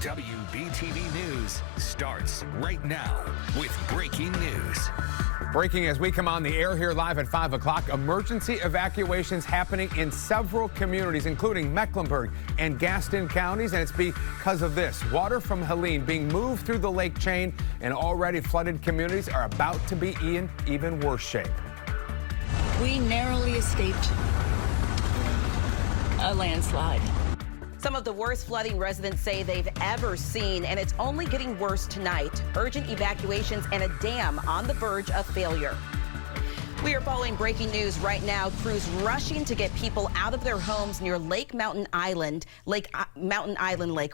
WBTV News starts right now with breaking news. Breaking as we come on the air here live at 5 o'clock. Emergency evacuations happening in several communities, including Mecklenburg and Gaston counties. And it's because of this. Water from Helene being moved through the lake chain, and already flooded communities are about to be in even worse shape. We narrowly escaped a landslide. Some of the worst flooding residents say they've ever seen, and it's only getting worse tonight. Urgent evacuations and a dam on the verge of failure. We are following breaking news right now. Crews rushing to get people out of their homes near Mountain Island Lake.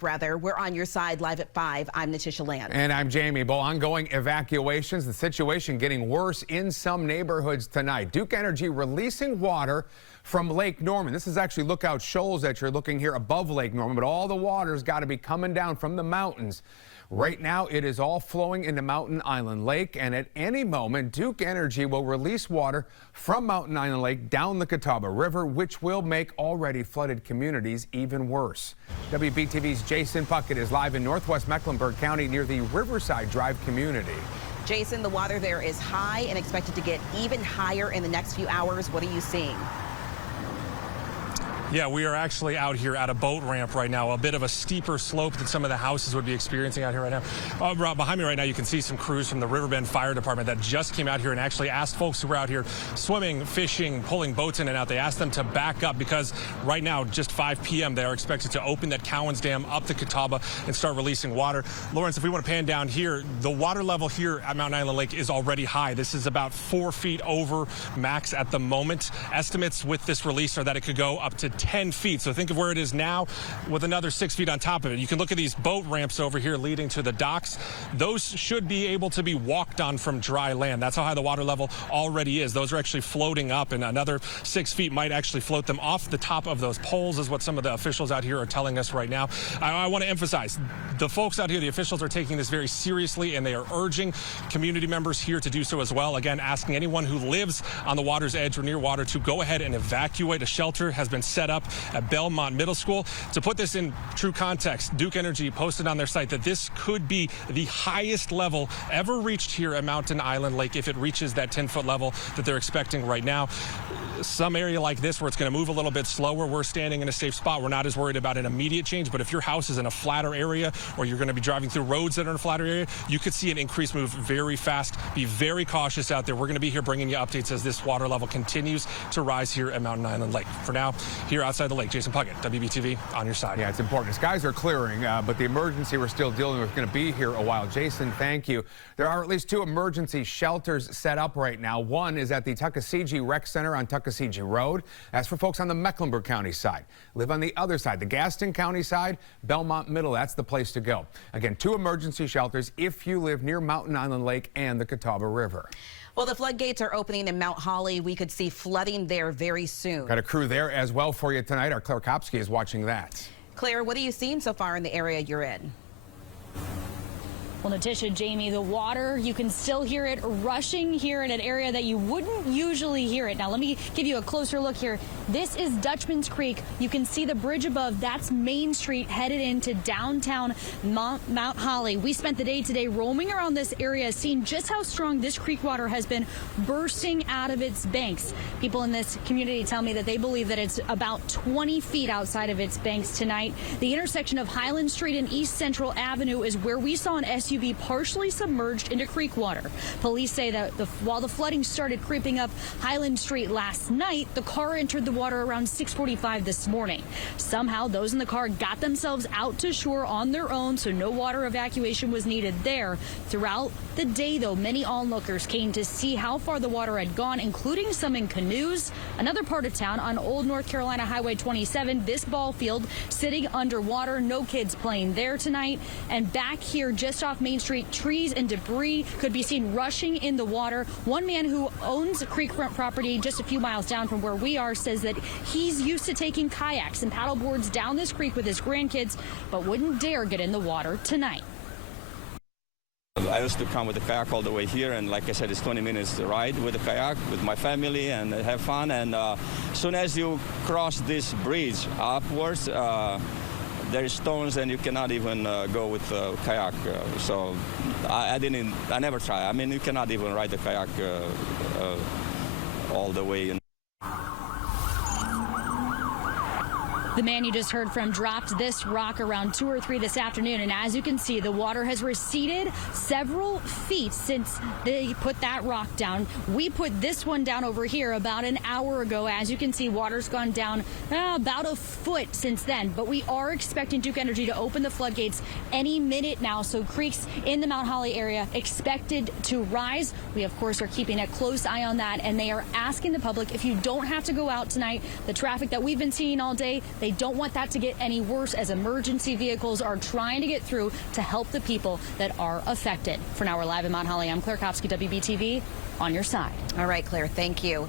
We're on your side live at 5. I'm Natisha Land. And I'm Jamie Bo. Ongoing evacuations. The situation getting worse in some neighborhoods tonight. Duke Energy releasing water from Lake Norman. This is actually Lookout Shoals that you're looking here above Lake Norman, but all the water's got to be coming down from the mountains. Right now, it is all flowing into Mountain Island Lake, and at any moment, Duke Energy will release water from Mountain Island Lake down the Catawba River, which will make already flooded communities even worse. WBTV's Jason Puckett is live in northwest Mecklenburg County near the Riverside Drive community. Jason, the water there is high and expected to get even higher in the next few hours. What are you seeing? Yeah, we are actually out here at a boat ramp right now, a bit of a steeper slope than some of the houses would be experiencing out here right now. Behind me right now, you can see some crews from the Riverbend Fire Department that just came out here and actually asked folks who were out here swimming, fishing, pulling boats in and out. They asked them to back up because right now, just 5 p.m., they are expected to open that Cowan's Dam up the Catawba and start releasing water. Lawrence, if we want to pan down here, the water level here at Mountain Island Lake is already high. This is about 4 feet over max at the moment. Estimates with this release are that it could go up to 10 feet. So think of where it is now with another 6 feet on top of it. You can look at these boat ramps over here leading to the docks. Those should be able to be walked on from dry land. That's how high the water level already is. Those are actually floating up, and another 6 feet might actually float them off the top of those poles, is what some of the officials out here are telling us right now. I want to emphasize, the folks out here, the officials are taking this very seriously, and they are urging community members here to do so as well. Again, asking anyone who lives on the water's edge or near water to go ahead and evacuate. A shelter has been set up at Belmont Middle School. To put this in true context, Duke Energy posted on their site that this could be the highest level ever reached here at Mountain Island Lake if it reaches that 10-foot level that they're expecting right now. Some area like this where it's going to move a little bit slower, we're standing in a safe spot. We're not as worried about an immediate change, but if your house is in a flatter area or you're going to be driving through roads that are in a flatter area, you could see an increased move very fast. Be very cautious out there. We're going to be here bringing you updates as this water level continues to rise here at Mountain Island Lake. For now, here outside the lake, Jason Puckett, WBTV, on your side. Yeah, it's important. The skies are clearing, but the emergency we're still dealing with is going to be here a while. Jason, thank you. There are at least 2 emergency shelters set up right now. One is at the Tuckasegee Rec Center on Tuckasegee Road. That's for folks on the Mecklenburg County side. Live on the other side, the Gaston County side, Belmont Middle. That's the place to go. Again, 2 emergency shelters if you live near Mountain Island Lake and the Catawba River. Well, the floodgates are opening in Mount Holly. We could see flooding there very soon. Got a crew there as well for you tonight. Our Claire Kopsky is watching that. Claire, what are you seeing so far in the area you're in? Well, Natisha, Jamie, the water, you can still hear it rushing here in an area that you wouldn't usually hear it. Now, let me give you a closer look here. This is Dutchman's Creek. You can see the bridge above. That's Main Street headed into downtown Mount Holly. We spent the day today roaming around this area, seeing just how strong this creek water has been bursting out of its banks. People in this community tell me that they believe that it's about 20 feet outside of its banks tonight. The intersection of Highland Street and East Central Avenue is where we saw an SUV partially submerged into creek water. Police say that while the flooding started creeping up Highland Street last night, the car entered the water around 6:45 this morning. Somehow, those in the car got themselves out to shore on their own, so no water evacuation was needed there. Throughout the day, though, many onlookers came to see how far the water had gone, including some in canoes. Another part of town on Old North Carolina Highway 27, this ball field sitting underwater. No kids playing there tonight. And back here, just off Main Street, trees and debris could be seen rushing in the water. One man who owns a creekfront property just a few miles down from where we are says that he's used to taking kayaks and paddle boards down this creek with his grandkids, but wouldn't dare get in the water tonight. I used to come with a kayak all the way here, and like I said, it's 20 minutes ride with a kayak with my family and have fun. And as soon as you cross this bridge upwards, there's stones and you cannot even go with kayak. So I never try. I mean, you cannot even ride the kayak all the way. The man you just heard from dropped this rock around 2 or 3 this afternoon, and as you can see, the water has receded several feet since they put that rock down. We put this one down over here about an hour ago. As you can see, water's gone down about a foot since then, but we are expecting Duke Energy to open the floodgates any minute now, so creeks in the Mount Holly area expected to rise. We, of course, are keeping a close eye on that, and they are asking the public, if you don't have to go out tonight, the traffic that we've been seeing all day, they don't want that to get any worse as emergency vehicles are trying to get through to help the people that are affected. For now, we're live in Mount Holly. I'm Claire Kopsky, WBTV, on your side. All right, Claire, thank you.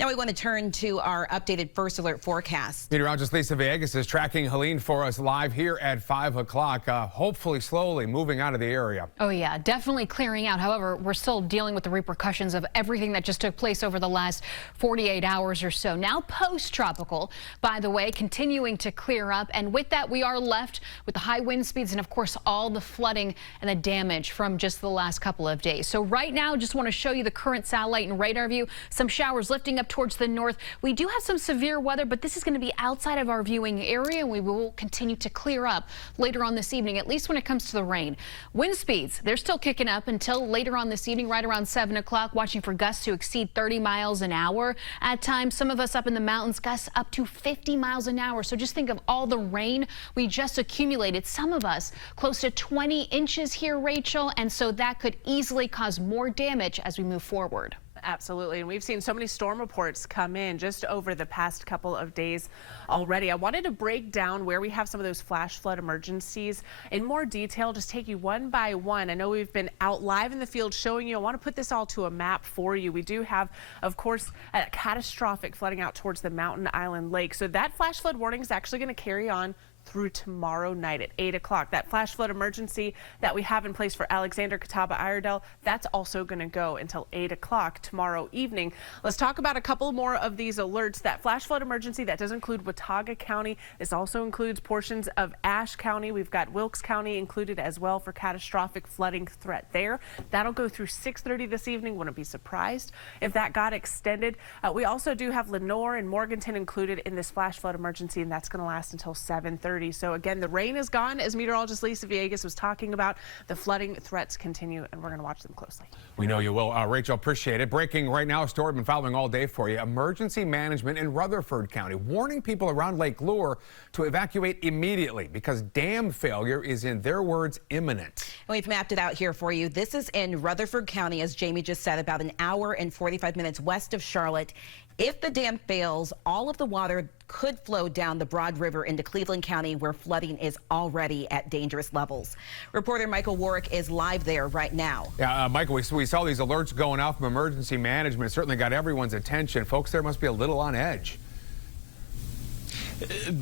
Now we want to turn to our updated First Alert forecast. Meteorologist Lisa Villegas is tracking Helene for us live here at 5 o'clock, hopefully slowly moving out of the area. Oh, yeah, definitely clearing out. However, we're still dealing with the repercussions of everything that just took place over the last 48 hours or so. Now post-tropical, by the way, continuing to clear up. And with that, we are left with the high wind speeds and, of course, all the flooding and the damage from just the last couple of days. So right now, just want to show you the current satellite and radar view. Some showers lifting up towards the north. We do have some severe weather, but this is going to be outside of our viewing area, and we will continue to clear up later on this evening, at least when it comes to the rain. Wind speeds, they're still kicking up until later on this evening, right around 7 o'clock, watching for gusts to exceed 30 miles an hour. At times, some of us up in the mountains, gusts up to 50 miles an hour. So just think of all the rain we just accumulated. Some of us close to 20 inches here, Rachel, and so that could easily cause more damage as we move forward. Absolutely, and we've seen so many storm reports come in just over the past couple of days already. I wanted to break down where we have some of those flash flood emergencies in more detail, just take you one by one. I know we've been out live in the field showing you. I want to put this all to a map for you. We do have, of course, a catastrophic flooding out towards the Mountain Island Lake. So that flash flood warning is actually going to carry on through tomorrow night at 8 o'clock. That flash flood emergency that we have in place for Alexander, Catawba, Iredell, that's also going to go until 8 o'clock tomorrow evening. Let's talk about a couple more of these alerts. That flash flood emergency, that does include Watauga County. This also includes portions of Ashe County. We've got Wilkes County included as well for catastrophic flooding threat there. That'll go through 6:30 this evening. Wouldn't be surprised if that got extended. We also do have Lenore and Morganton included in this flash flood emergency, and that's going to last until 7:30. So again, the rain is gone, as meteorologist Lisa Villegas was talking about. The flooding threats continue, and we're going to watch them closely. We know you will. Rachel, appreciate it. Breaking right now, a story I've been following all day for you. Emergency management in Rutherford County warning people around Lake Lure to evacuate immediately because dam failure is, in their words, imminent. We've mapped it out here for you. This is in Rutherford County, as Jamie just said, about an hour and 45 minutes west of Charlotte. If the dam fails, all of the water could flow down the Broad River into Cleveland County, where flooding is already at dangerous levels. Reporter Michael Warwick is live there right now. Yeah, Michael, we saw these alerts going out from emergency management. It certainly got everyone's attention. Folks there must be a little on edge.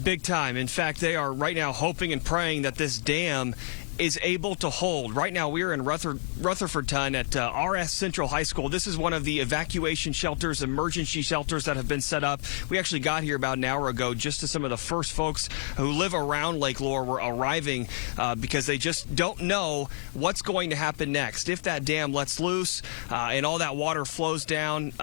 Big time. In fact, they are right now hoping and praying that this dam is able to hold. Right now, we are in Rutherfordton at RS Central High School. This is one of the evacuation shelters, emergency shelters that have been set up. We actually got here about an hour ago, just as some of the first folks who live around Lake Lure were arriving because they just don't know what's going to happen next. If that dam lets loose and all that water flows down,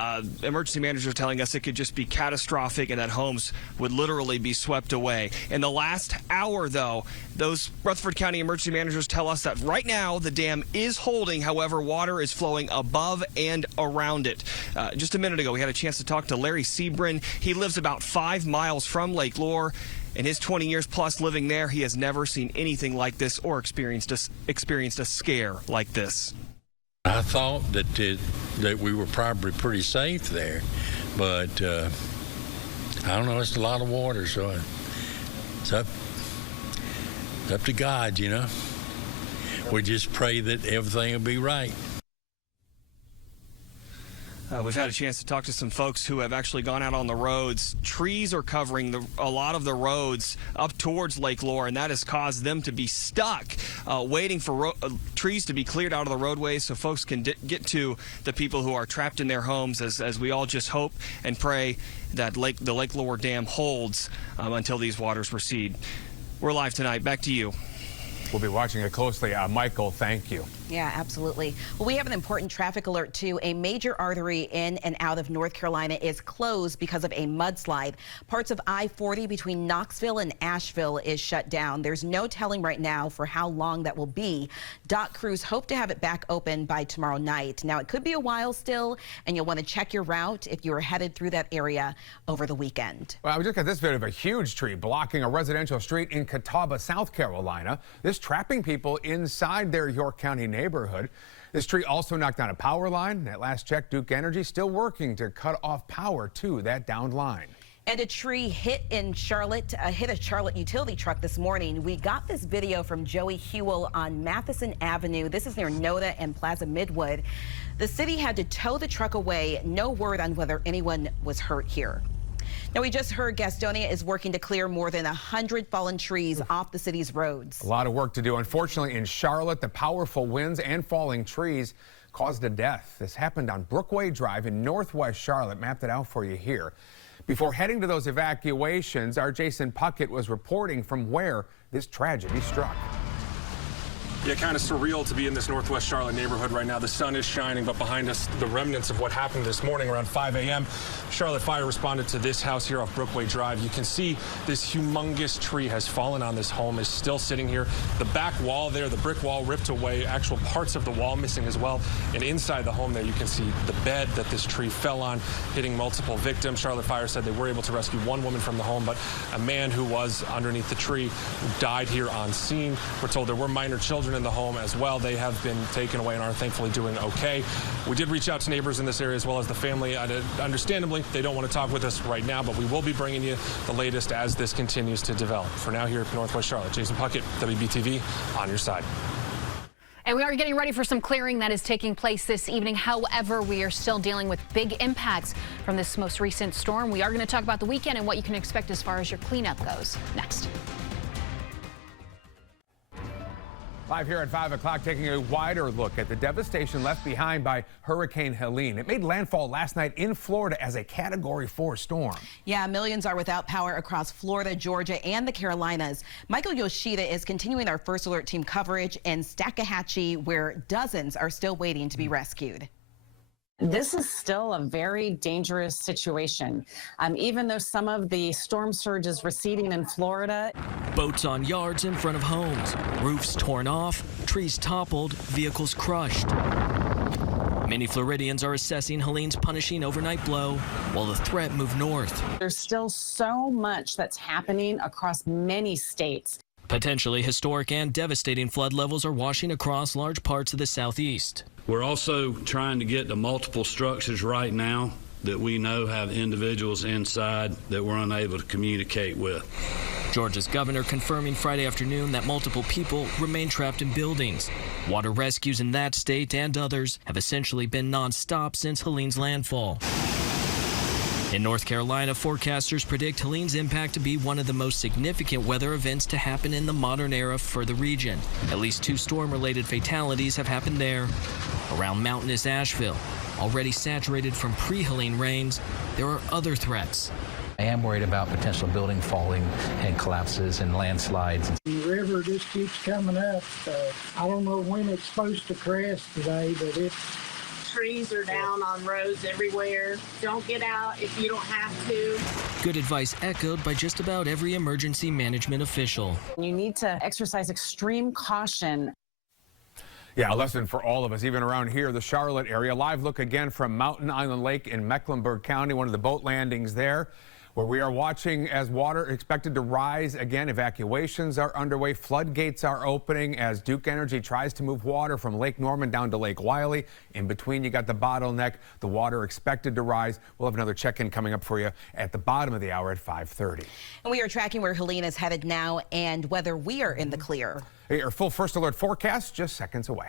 emergency managers are telling us it could just be catastrophic and that homes would literally be swept away. In the last hour, though, those Rutherford County emergency managers tell us that right now the dam is holding. However, water is flowing above and around it. Just a minute ago, we had a chance to talk to Larry Sebrin. He lives about 5 miles from Lake Lure. In his 20 years plus living there, he has never seen anything like this or experienced a scare like this. I thought that we were probably pretty safe there, but I don't know. It's a lot of water, so it's up to God, you know. We just pray that everything will be right. We've had a chance to talk to some folks who have actually gone out on the roads. Trees are covering a lot of the roads up towards Lake Lure, and that has caused them to be stuck, waiting for trees to be cleared out of the roadways so folks can get to the people who are trapped in their homes, as we all just hope and pray that the Lake Lure Dam holds until these waters recede. We're live tonight. Back to you. We'll be watching it closely. Michael, thank you. Yeah, absolutely. Well, we have an important traffic alert, too. A major artery in and out of North Carolina is closed because of a mudslide. Parts of I-40 between Knoxville and Asheville is shut down. There's no telling right now for how long that will be. Dock crews hope to have it back open by tomorrow night. Now, it could be a while still, and you'll want to check your route if you are headed through that area over the weekend. Well, we just got this video of a huge tree blocking a residential street in Catawba, South Carolina. This trapping people inside their York County neighborhood. This tree also knocked down a power line. At last check, Duke Energy still working to cut off power to that downed line. And a tree hit a Charlotte utility truck this morning. We got this video from Joey Hewell on Matheson Avenue. This is near Noda and Plaza Midwood. The city had to tow the truck away. No word on whether anyone was hurt here. Now, we just heard Gastonia is working to clear more than 100 fallen trees off the city's roads. A lot of work to do. Unfortunately, in Charlotte, the powerful winds and falling trees caused a death. This happened on Brookway Drive in northwest Charlotte. Mapped it out for you here. Before heading to those evacuations, our Jason Puckett was reporting from where this tragedy struck. Yeah, kind of surreal to be in this northwest Charlotte neighborhood right now. The sun is shining, but behind us, the remnants of what happened this morning around 5 a.m. Charlotte Fire responded to this house here off Brookway Drive. You can see this humongous tree has fallen on this home, is still sitting here. The back wall there, the brick wall ripped away, actual parts of the wall missing as well. And inside the home there, you can see the bed that this tree fell on, hitting multiple victims. Charlotte Fire said they were able to rescue one woman from the home, but a man who was underneath the tree died here on scene. We're told there were minor children in the home as well. They have been taken away and are thankfully doing okay. We did reach out to neighbors in this area as well as the family. Understandably, they don't want to talk with us right now, but we will be bringing you the latest as this continues to develop. For now, here in Northwest Charlotte, Jason Puckett, Wbtv, on your side. And we are getting ready for some clearing that is taking place this evening. However, we are still dealing with big impacts from this most recent storm. We are going to talk about the weekend and what you can expect as far as your cleanup goes. Next. Live here at 5 o'clock, taking a wider look at the devastation left behind by Hurricane Helene. It made landfall last night in Florida as a Category 4 storm. Yeah, millions are without power across Florida, Georgia, and the Carolinas. Michael Yoshida is continuing our First Alert team coverage in Stackahatchee, where dozens are still waiting to be rescued. This is still a very dangerous situation. Even though some of the storm surge is receding in Florida. Boats on yards in front of homes, roofs torn off, trees toppled, vehicles crushed. Many Floridians are assessing Helene's punishing overnight blow while the threat moved north. There's still so much that's happening across many states. Potentially historic and devastating flood levels are washing across large parts of the southeast. We're also trying to get to multiple structures right now that we know have individuals inside that we're unable to communicate with. Georgia's governor confirming Friday afternoon that multiple people remain trapped in buildings. Water rescues in that state and others have essentially been nonstop since Helene's landfall. In North Carolina, forecasters predict Helene's impact to be one of the most significant weather events to happen in the modern era for the region. At least 2 storm-related fatalities have happened there. Around mountainous Asheville, already saturated from pre-Helene rains, there are other threats. I am worried about potential building falling and collapses and landslides. The river just keeps coming up. I don't know when it's supposed to crest today, but it's... Trees are down on roads everywhere. Don't get out if you don't have to. Good advice echoed by just about every emergency management official. You need to exercise extreme caution. Yeah, a lesson for all of us, even around here, the Charlotte area. Live look again from Mountain Island Lake in Mecklenburg County, one of the boat landings there, where we are watching as water expected to rise again. Evacuations are underway. Floodgates are opening as Duke Energy tries to move water from Lake Norman down to Lake Wiley. In between, you got the bottleneck. The water expected to rise. We'll have another check-in coming up for you at the bottom of the hour at 5:30. And we are tracking where Helene is headed now and whether we are in the clear. Hey, our full First Alert forecast just seconds away.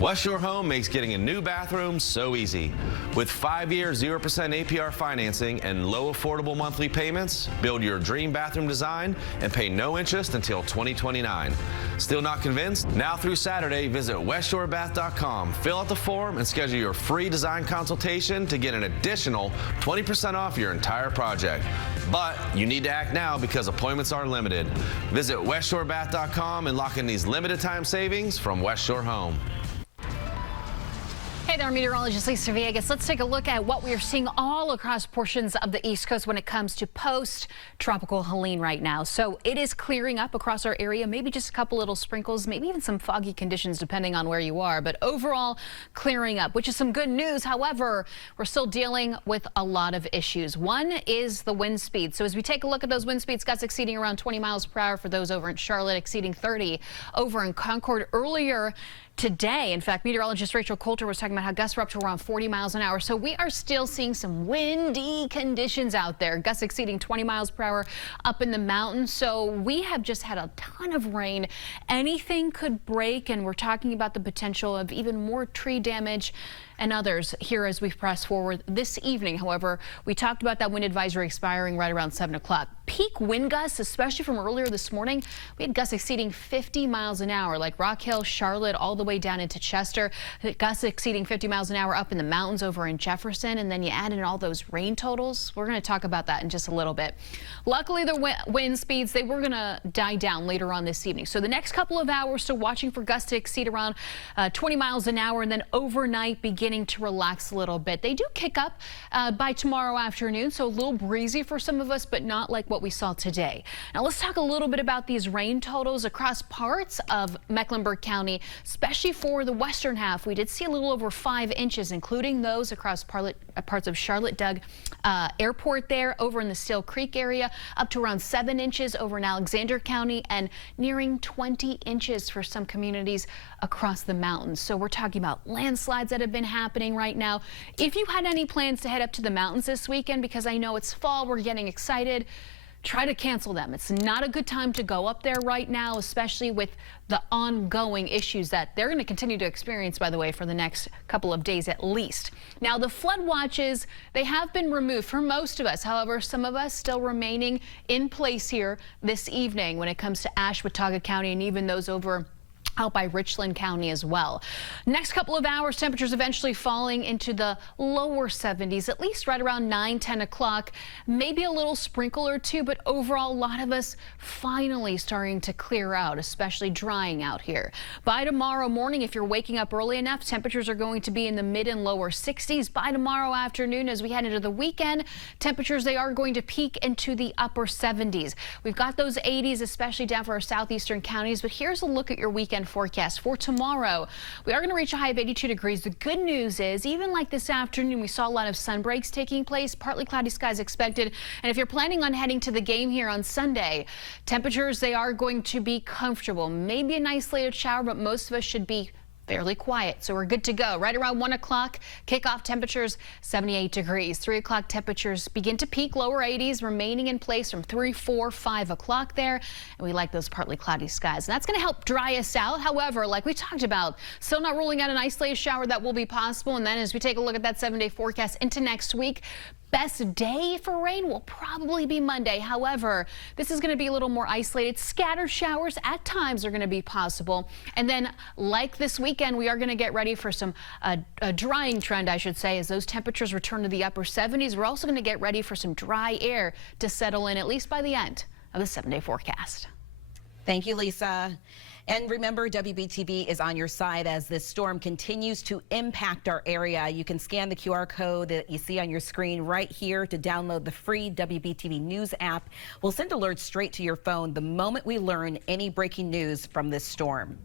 West Shore Home makes getting a new bathroom so easy. With 5-year 0% APR financing and low affordable monthly payments, build your dream bathroom design and pay no interest until 2029. Still not convinced? Now through Saturday, visit westshorebath.com, fill out the form, and schedule your free design consultation to get an additional 20% off your entire project. But you need to act now because appointments are limited. Visit westshorebath.com and lock in these limited time savings from West Shore Home. Hey there, meteorologist Lisa Villegas. Let's take a look at what we are seeing all across portions of the East Coast when it comes to post-tropical Helene right now. So it is clearing up across our area, maybe just a couple little sprinkles, maybe even some foggy conditions depending on where you are. But overall, clearing up, which is some good news. However, we're still dealing with a lot of issues. One is the wind speed. So as we take a look at those wind speeds, gusts exceeding around 20 miles per hour for those over in Charlotte, exceeding 30 over in Concord earlier today. In fact, meteorologist Rachel Coulter was talking about how gusts were up to around 40 miles an hour. So we are still seeing some windy conditions out there. Gusts exceeding 20 miles per hour up in the mountains. So we have just had a ton of rain. Anything could break, and we're talking about the potential of even more tree damage and others here as we press forward this evening. However, we talked about that wind advisory expiring right around 7 o'clock. Peak wind gusts, especially from earlier this morning, we had gusts exceeding 50 miles an hour, like Rock Hill, Charlotte, all the way down into Chester. Gusts exceeding 50 miles an hour up in the mountains over in Jefferson. And then you add in all those rain totals. We're going to talk about that in just a little bit. Luckily, the wind speeds, they were going to die down later on this evening. So the next couple of hours, still watching for gusts to exceed around 20 miles an hour, and then overnight beginning to relax a little bit. They do kick up by tomorrow afternoon, so a little breezy for some of us, but not like what we saw today. Now let's talk a little bit about these rain totals across parts of Mecklenburg County, especially for the western half. We did see a little over 5 inches, including those across parts of Charlotte-Doug Airport there, over in the Steel Creek area, up to around 7 inches over in Alexander County, and nearing 20 inches for some communities across the mountains. So we're talking about landslides that have been happening right now. If you had any plans to head up to the mountains this weekend, because I know it's fall, we're getting excited, try to cancel them. It's not a good time to go up there right now, especially with the ongoing issues that they're going to continue to experience, by the way, for the next couple of days at least. Now, the flood watches, they have been removed for most of us. However, some of us still remaining in place here this evening when it comes to Ashwaubenon County and even those over out by Richland County as well. Next couple of hours, temperatures eventually falling into the lower 70s, at least right around 9-10 o'clock. Maybe a little sprinkle or two, but overall, a lot of us finally starting to clear out, especially drying out here. By tomorrow morning, if you're waking up early enough, temperatures are going to be in the mid and lower 60s. By tomorrow afternoon, as we head into the weekend, temperatures, they are going to peak into the upper 70s. We've got those 80s, especially down for our southeastern counties, but here's a look at your weekend forecast for tomorrow. We are going to reach a high of 82 degrees. The good news is, even like this afternoon, we saw a lot of sun breaks taking place, partly cloudy skies expected. And if you're planning on heading to the game here on Sunday, temperatures, they are going to be comfortable. Maybe an isolated shower, but most of us should be fairly quiet, so we're good to go. Right around 1 o'clock, kickoff temperatures 78 degrees. 3 o'clock temperatures begin to peak, lower 80s, remaining in place from 3, 4, 5 o'clock there. And we like those partly cloudy skies. And that's going to help dry us out. However, like we talked about, still not ruling out an isolated shower that will be possible. And then as we take a look at that 7-day forecast into next week, best day for rain will probably be Monday. However, this is going to be a little more isolated. Scattered showers at times are going to be possible. And then, like this weekend, we are going to get ready for some a drying trend, I should say, as those temperatures return to the upper 70s. We're also going to get ready for some dry air to settle in, at least by the end of the 7-day forecast. Thank you, Lisa. And remember, Wbtv is on your side as this storm continues to impact our area. You can scan the QR code that you see on your screen right here to download the free Wbtv News app. We'll send alerts straight to your phone the moment we learn any breaking news from this storm.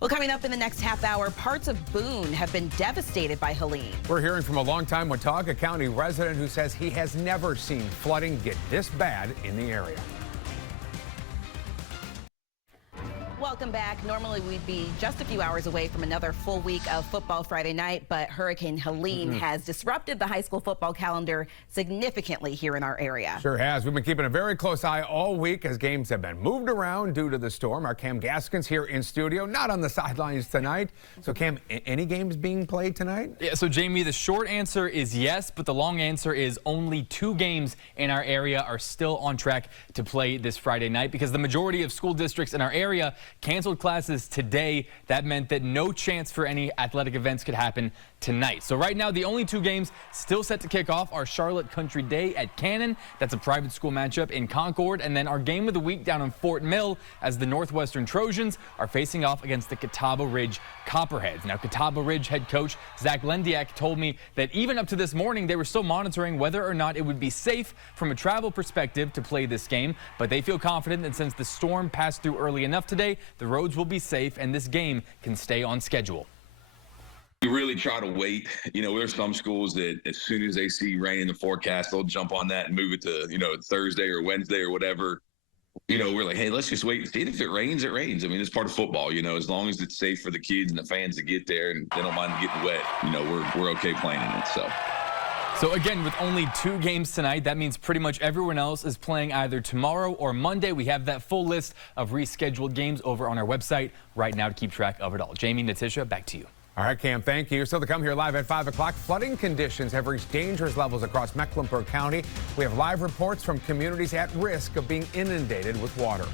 Well, coming up in the next half hour, parts of Boone have been devastated by Helene. We're hearing from a longtime Watauga County resident who says he has never seen flooding get this bad in the area. Welcome back. Normally we'd be just a few hours away from another full week of football Friday night, but Hurricane Helene has disrupted the high school football calendar significantly here in our area. Sure has. We've been keeping a very close eye all week as games have been moved around due to the storm. Our Cam Gaskin's here in studio, not on the sidelines tonight. So Cam, any games being played tonight? Yeah, so Jamie, the short answer is yes, but the long answer is only 2 games in our area are still on track to play this Friday night because the majority of school districts in our area canceled classes today. That meant that no chance for any athletic events could happen tonight. So right now, the only 2 games still set to kick off are Charlotte Country Day at Cannon. That's a private school matchup in Concord. And then our game of the week down in Fort Mill as the Northwestern Trojans are facing off against the Catawba Ridge Copperheads. Now, Catawba Ridge head coach Zach Lendiak told me that even up to this morning, they were still monitoring whether or not it would be safe from a travel perspective to play this game. But they feel confident that since the storm passed through early enough today, the roads will be safe and this game can stay on schedule. We really try to wait. You know, there's some schools that as soon as they see rain in the forecast, they'll jump on that and move it to, you know, Thursday or Wednesday or whatever. You know, we're like, hey, let's just wait and see. If it rains, it rains. I mean, it's part of football, you know, as long as it's safe for the kids and the fans to get there and they don't mind getting wet, you know, we're okay playing in it. So again, with only 2 games tonight, that means pretty much everyone else is playing either tomorrow or Monday. We have that full list of rescheduled games over on our website right now to keep track of it all. Jamie, Natisha, back to you. All right, Cam, thank you. Still to come here live at 5 o'clock. Flooding conditions have reached dangerous levels across Mecklenburg County. We have live reports from communities at risk of being inundated with water.